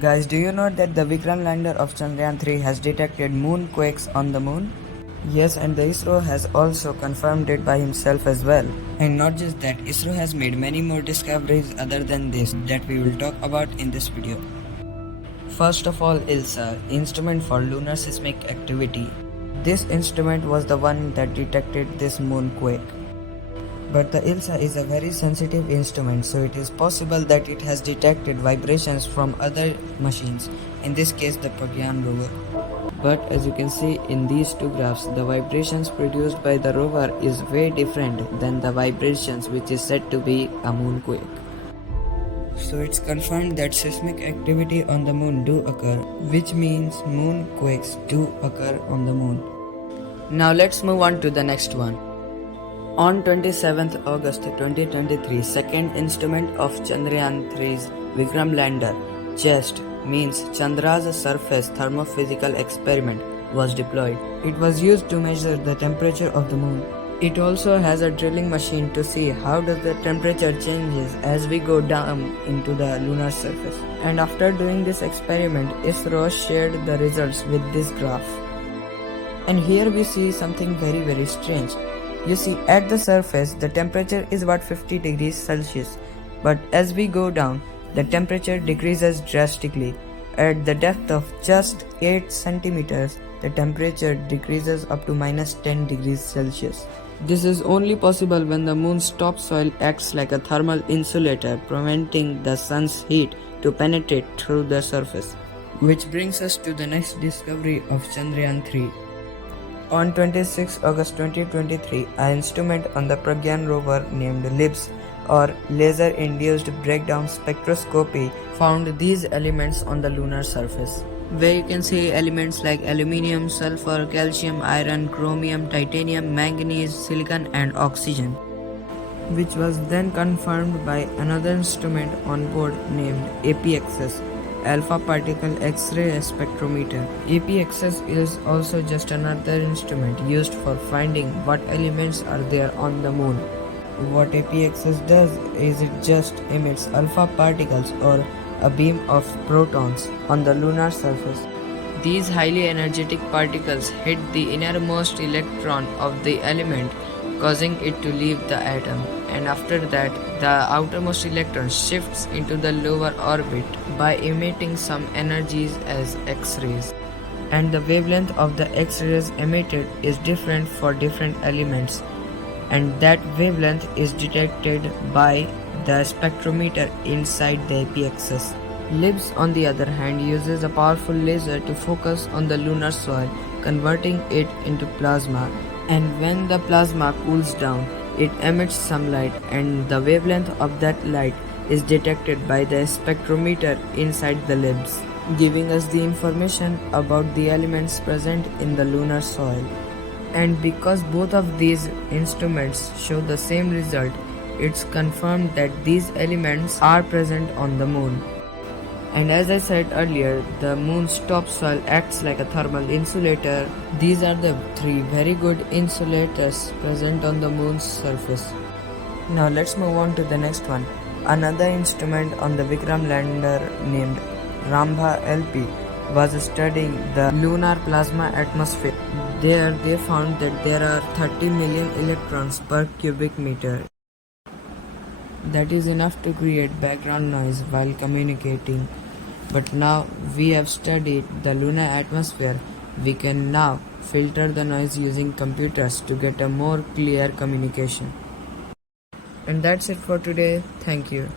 Guys, do you know that the Vikram lander of Chandrayan 3 has detected moonquakes on the moon? Yes, and the ISRO has also confirmed it by himself as well. And not just that, ISRO has made many more discoveries other than this that we will talk about in this video. First of all, ILSA, Instrument for Lunar Seismic Activity. This instrument was the one that detected this moonquake. But the ILSA is a very sensitive instrument, so it is possible that it has detected vibrations from other machines, in this case the Pragyan rover. But as you can see in these two graphs, the vibrations produced by the rover is way different than the vibrations which is said to be a moonquake. So it's confirmed that seismic activity on the moon do occur, which means moonquakes do occur on the moon. Now let's move on to the next one. On 27th August 2023, second instrument of Chandrayan 3's Vikram lander, CHEST means Chandra's Surface Thermophysical Experiment, was deployed. It was used to measure the temperature of the moon. It also has a drilling machine to see how does the temperature changes as we go down into the lunar surface. And after doing this experiment, ISRO shared the results with this graph. And here we see something very strange. You see, at the surface, the temperature is about 50 degrees Celsius, but as we go down, the temperature decreases drastically. At the depth of just 8 centimeters, the temperature decreases up to minus 10 degrees Celsius. This is only possible when the moon's topsoil acts like a thermal insulator, preventing the sun's heat to penetrate through the surface. Which brings us to the next discovery of Chandrayan 3. On 26 August 2023, an instrument on the Pragyan rover named LIBS, or Laser Induced Breakdown Spectroscopy, found these elements on the lunar surface, where you can see elements like aluminium, sulfur, calcium, iron, chromium, titanium, manganese, silicon and oxygen, which was then confirmed by another instrument on board named APXS, Alpha Particle X-ray Spectrometer. APXS is also just another instrument used for finding what elements are there on the moon. What APXS does is it just emits alpha particles or a beam of protons on the lunar surface. These highly energetic particles hit the innermost electron of the element, causing it to leave the atom, and after that the outermost electron shifts into the lower orbit by emitting some energies as X-rays. And the wavelength of the X-rays emitted is different for different elements, and that wavelength is detected by the spectrometer inside the APXS. LIBS, on the other hand, uses a powerful laser to focus on the lunar soil, converting it into plasma. And when the plasma cools down, it emits some light, and the wavelength of that light is detected by the spectrometer inside the LIBS, giving us the information about the elements present in the lunar soil. And because both of these instruments show the same result, it's confirmed that these elements are present on the moon. And as I said earlier, the moon's topsoil acts like a thermal insulator. These are the three very good insulators present on the moon's surface. Now let's move on to the next one. Another instrument on the Vikram lander named Rambha LP was studying the lunar plasma atmosphere. There they found that there are 30 million electrons per cubic meter. That is enough to create background noise while communicating. But now we have studied the lunar atmosphere, we can now filter the noise using computers to get a more clear communication. And that's it for today. Thank you.